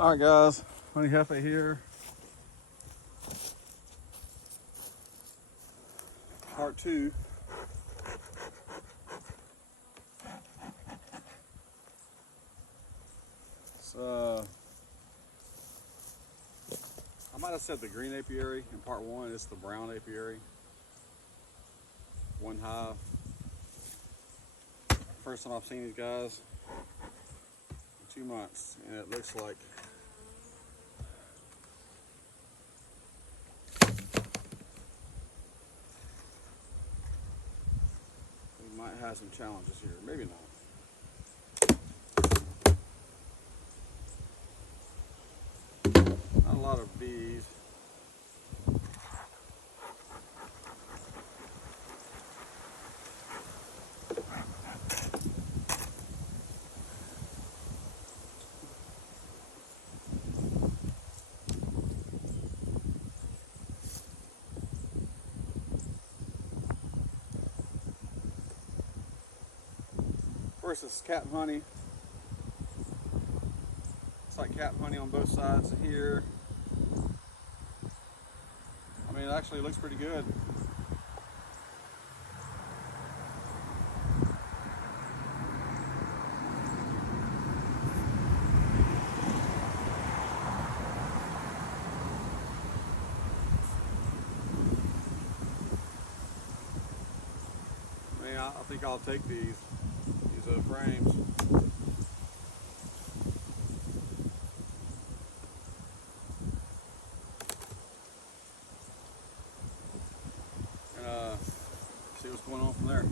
All right, guys, Honey Hefe here. Part 2. So, I might have said the green apiary in part 1. It's the brown apiary. One hive. First time I've seen these guys in 2 months, and it looks like we might have some challenges here. Maybe not. Not a lot of bees. First, it's captain honey. It's like captain honey on both sides here. I mean, it actually looks pretty good. I mean, I think I'll take these frames. And see what's going on from there.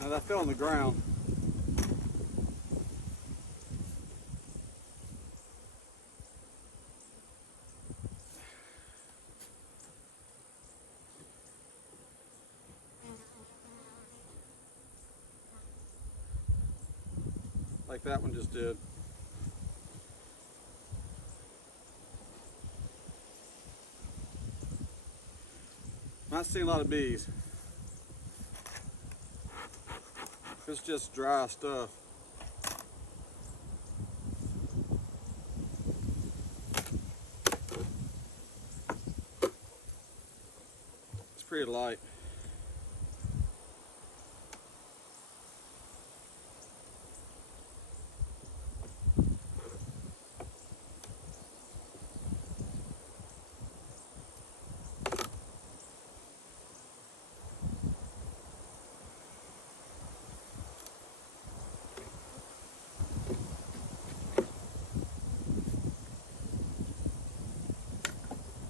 Now that fell on the ground. Like that one just did. Not seeing a lot of bees. It's just dry stuff. It's pretty light.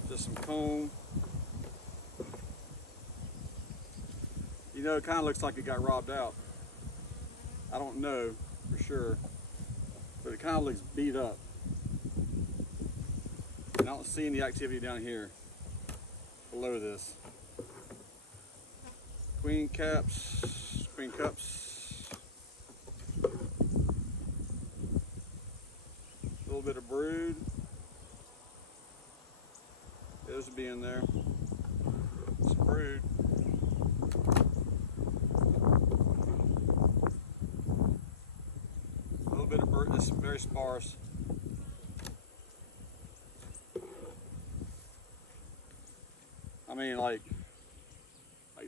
Just some comb. You know, it kind of looks like it got robbed out. I don't know for sure, but it kind of looks beat up. And I don't see any activity down here below this. Queen caps, queen cups. A little bit of brood. There's a bee in there. Some brood. A little bit of brood. It's very sparse. I mean, like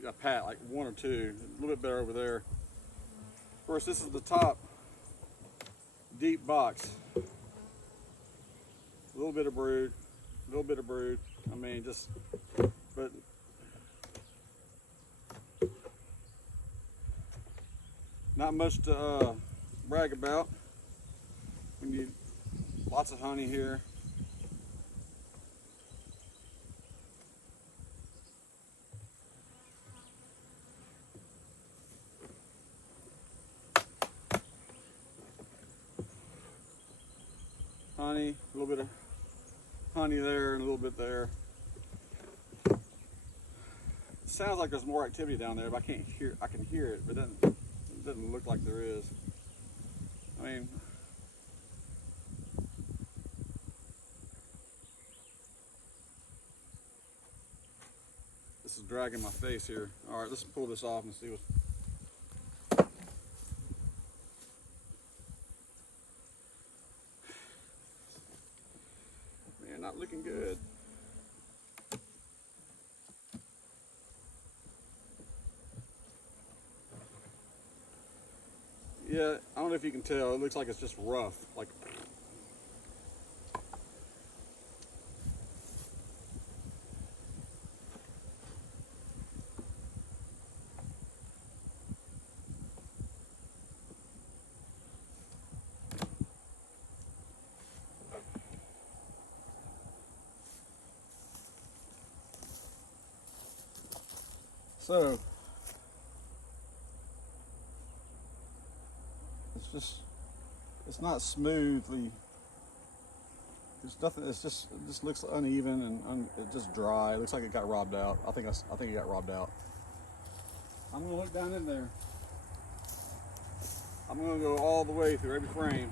a pat, like 1 or 2. A little bit better over there. Of course, this is the top deep box. A little bit of brood. A little bit of brood. I mean, just, but not much to brag about. We need lots of honey here. Honey, a little bit of honey there and a little bit there. sounds like there's more activity down there, but I can't hear. I can hear it, but it doesn't look like there is. I mean, this is dragging my face here. All right, let's pull this off and see what's. Man, not looking good. Yeah, I don't know if you can tell. It looks like it's just rough. Like. So. It's not smoothly, there's nothing, it just looks uneven and it's just dry. It looks like it got robbed out. I think it got robbed out. I'm gonna look down in there. I'm gonna go all the way through every frame.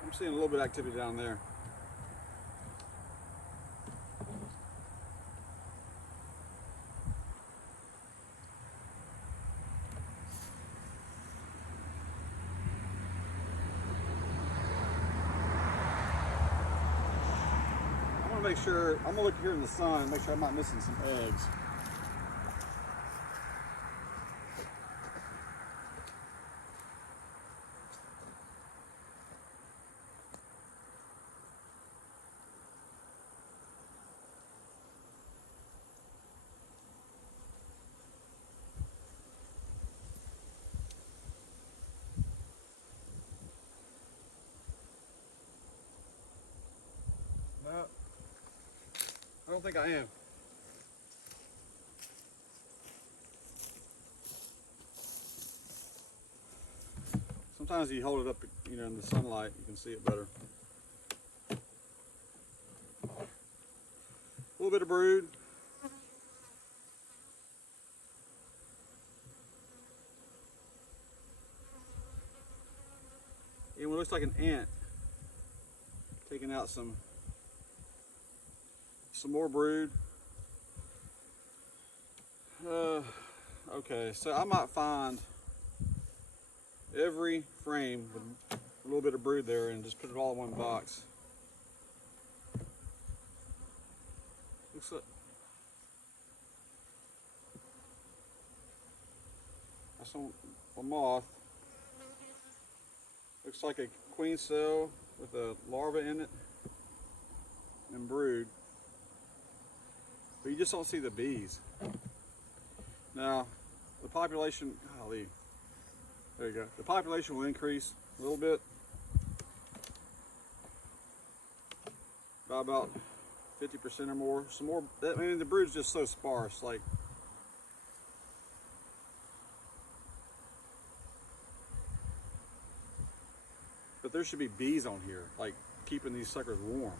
I'm seeing a little bit of activity down there. I'm gonna make sure, I'm gonna look here in the sun, make sure I'm not missing some eggs. No, I don't think I am. Sometimes you hold it up, you know, in the sunlight, you can see it better. A little bit of brood. And what looks like an ant taking out some more brood. Okay, so I might find every frame with a little bit of brood there and just put it all in one box. Looks like that's a moth. Looks like a queen cell with a larva in it and brood. But you just don't see the bees. Now, the population, golly, there you go. The population will increase a little bit by about 50% or more. Some more, I mean, the brood's just so sparse, like, but there should be bees on here, like keeping these suckers warm.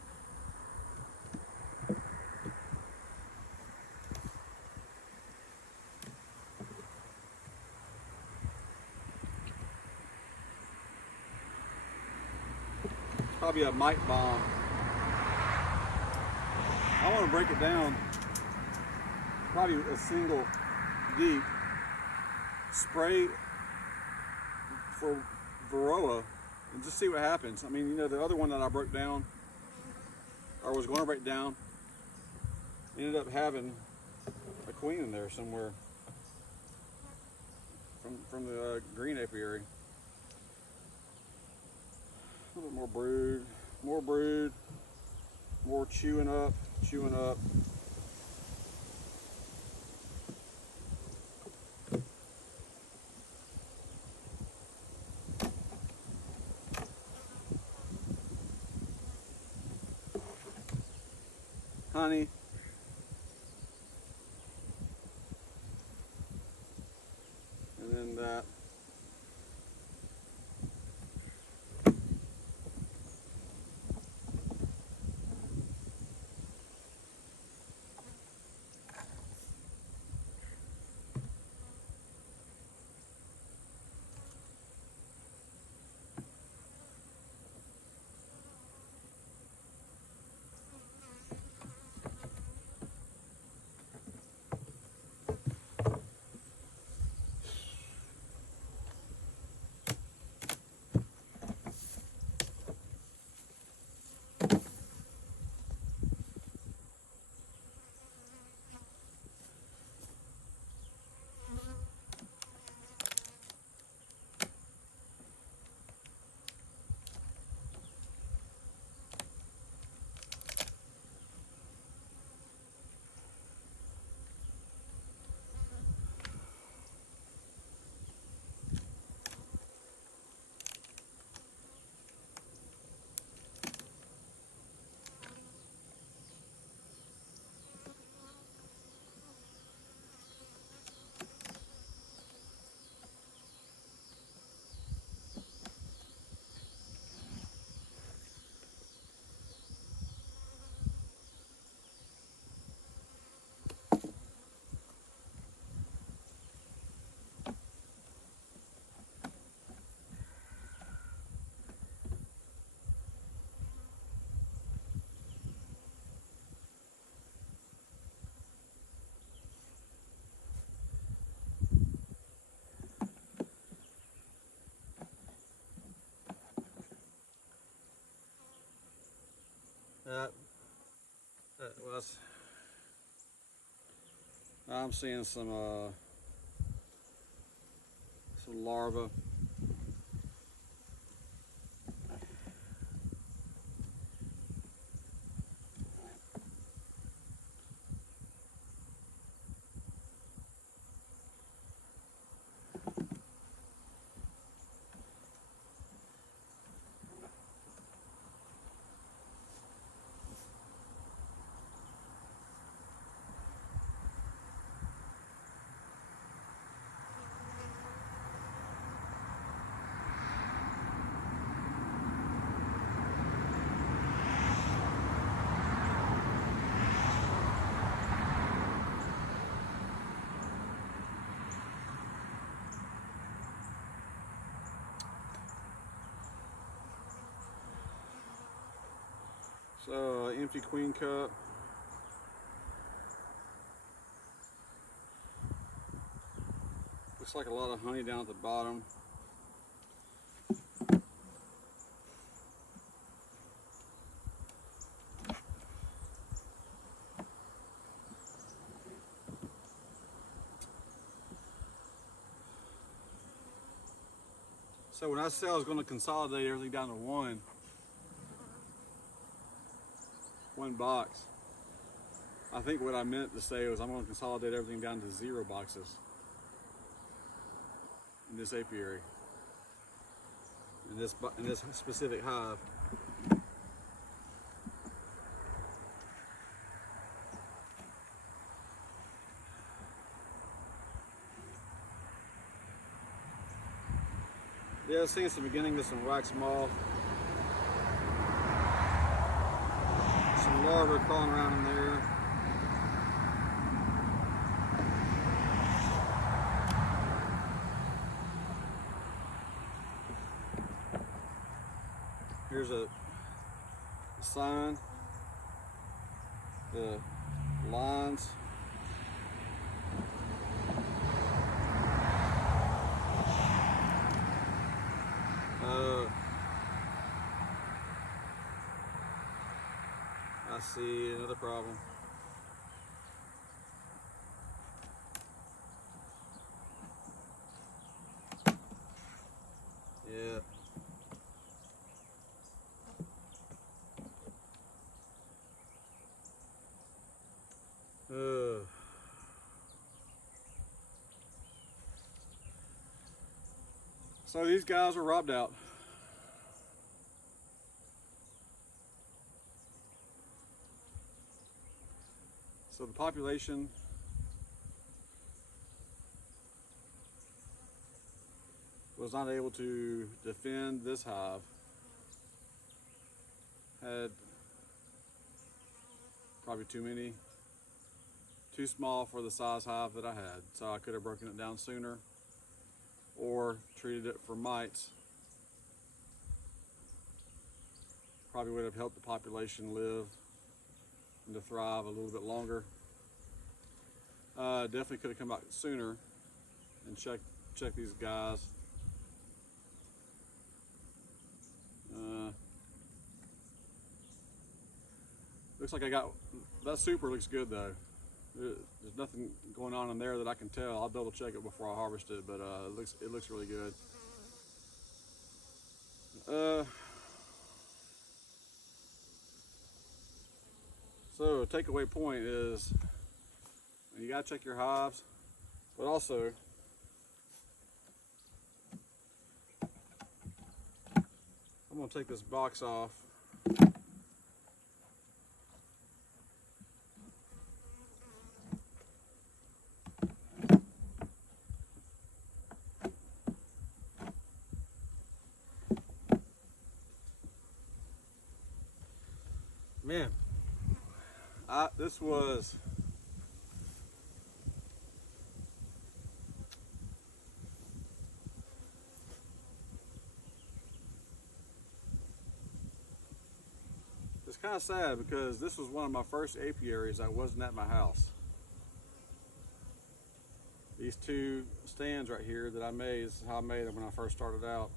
Probably a mite bomb. I want to break it down. Probably a single deep spray for varroa and just see what happens. I mean, you know, the other one that I broke down, or was going to break down, ended up having a queen in there somewhere from the green apiary. A little bit more brood, more chewing up. Honey. Well, I'm seeing some larvae. So, empty queen cup. Looks like a lot of honey down at the bottom. So when I said I was going to consolidate everything down to one box, I think what I meant to say was I'm going to consolidate everything down to 0 boxes in this apiary, in this specific hive. Yeah, seeing some beginning of some wax moth, some larvae crawling around in there. Here's a sign, the lines. I see another problem. Yeah. So these guys were robbed out. So the population was not able to defend this hive. Had probably too many, too small for the size hive that I had. So I could have broken it down sooner or treated it for mites. Probably would have helped the population live and to thrive a little bit longer. Definitely could have come back sooner and check these guys. Looks like I got, that super looks good though. There's nothing going on in there that I can tell. I'll double check it before I harvest it, but it looks really good. So takeaway point is you gotta check your hives, but also I'm gonna take this box off. Man, this was it's kind of sad because this was one of my first apiaries that wasn't at my house. These two stands right here that I made, this is how I made them when I first started out.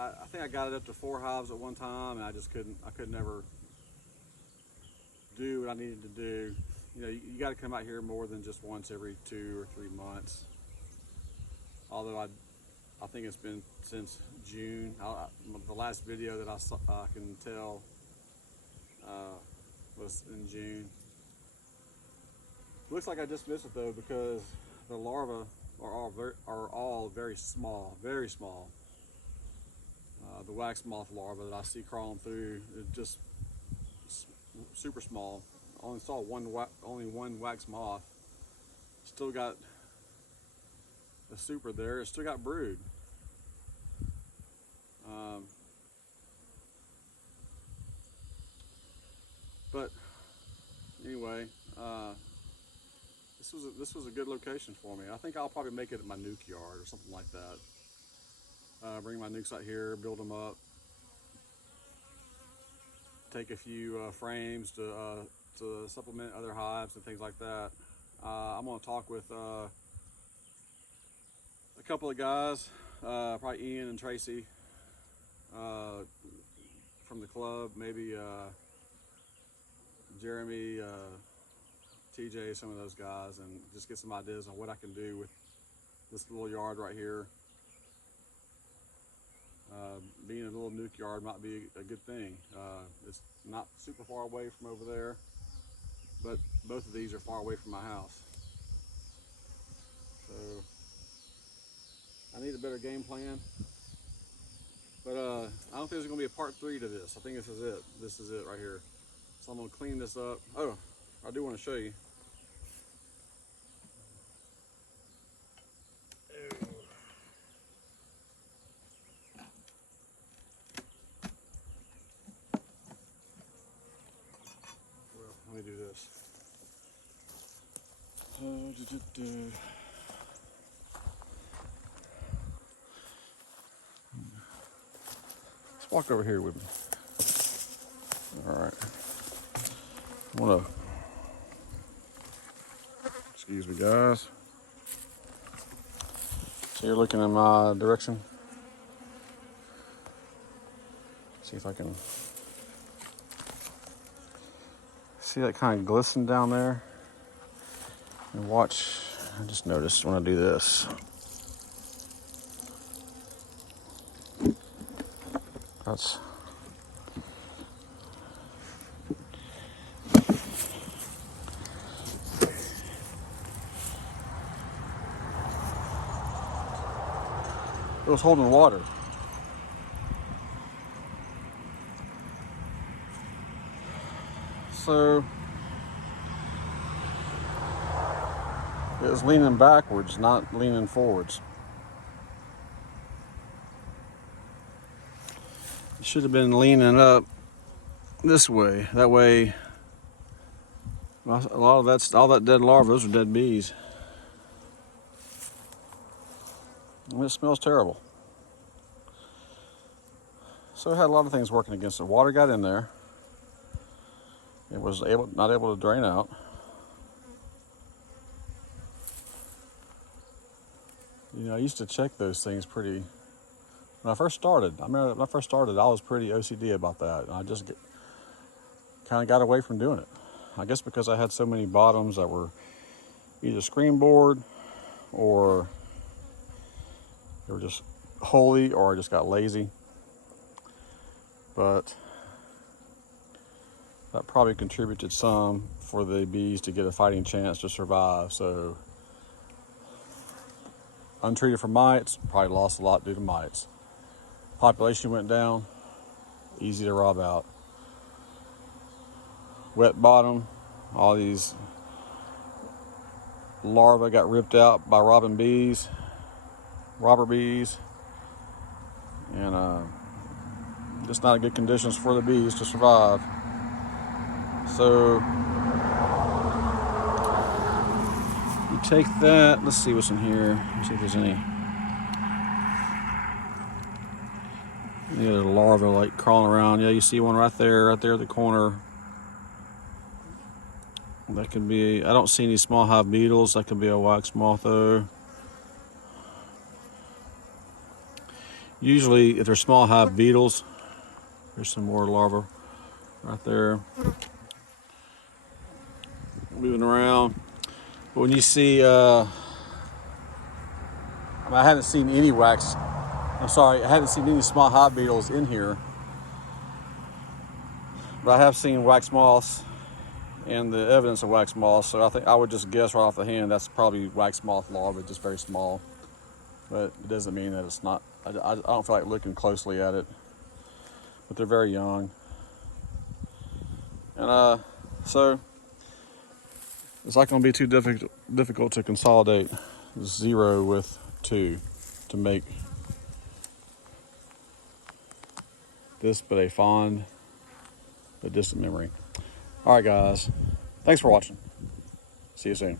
I think I got it up to 4 hives at one time, and I could never do what I needed to do. You know, you got to come out here more than just once every 2 or 3 months. Although I think it's been since June. The last video that I saw, I can tell was in June. Looks like I just missed it though, because the larvae are all very small, very small. The wax moth larva that I see crawling through is just super small. I only saw only one wax moth. Still got a super there. It's still got brood. But anyway, this was a good location for me. I think I'll probably make it at my nuke yard or something like that. Bring my nukes out here, build them up, take a few frames to supplement other hives and things like that. I'm going to talk with a couple of guys, probably Ian and Tracy from the club, maybe Jeremy, TJ, some of those guys, and just get some ideas on what I can do with this little yard right here. Being a little nuke yard might be a good thing. It's not super far away from over there, but both of these are far away from my house. So I need a better game plan. But I don't think there's going to be a part 3 to this. I think this is it. This is it right here. So I'm going to clean this up. Oh, I do want to show you. Well, let me do this. Let's walk over here with me. All right. I want to, excuse me guys. So you're looking in my direction. See if I can see that kind of glisten down there. And watch, I just noticed when I do this. That's it was holding water. So it was leaning backwards, not leaning forwards. It should have been leaning up this way. That way, a lot of that's all that dead larvae. Those are dead bees. And it smells terrible. So it had a lot of things working against it. Water got in there. It was not able to drain out. You know, I used to check those things pretty. When I first started, I remember when I first started, I was pretty OCD about that. And I just kind of got away from doing it. I guess because I had so many bottoms that were either screen board or they were just holy, or I just got lazy. But that probably contributed some for the bees to get a fighting chance to survive. So untreated for mites, probably lost a lot due to mites. Population went down, easy to rob out. Wet bottom, all these larvae got ripped out by robber bees, and just not good conditions for the bees to survive. So you take that, let's see what's in here, let's see if there's any other larvae like crawling around. Yeah, you see one right there at the corner. That could be, I don't see any small hive beetles. That could be a wax moth though. Usually, if they're small hive beetles, there's some more larvae right there moving around. But when you see, I haven't seen any wax. I haven't seen any small hive beetles in here, but I have seen wax moths and the evidence of wax moths. So I think I would just guess right off the hand that's probably wax moth larvae, just very small. But it doesn't mean that it's not. I don't feel like looking closely at it, but they're very young. And so it's not going to be too difficult to consolidate 0 with 2 to make this but a fond but distant memory. All right, guys. Thanks for watching. See you soon.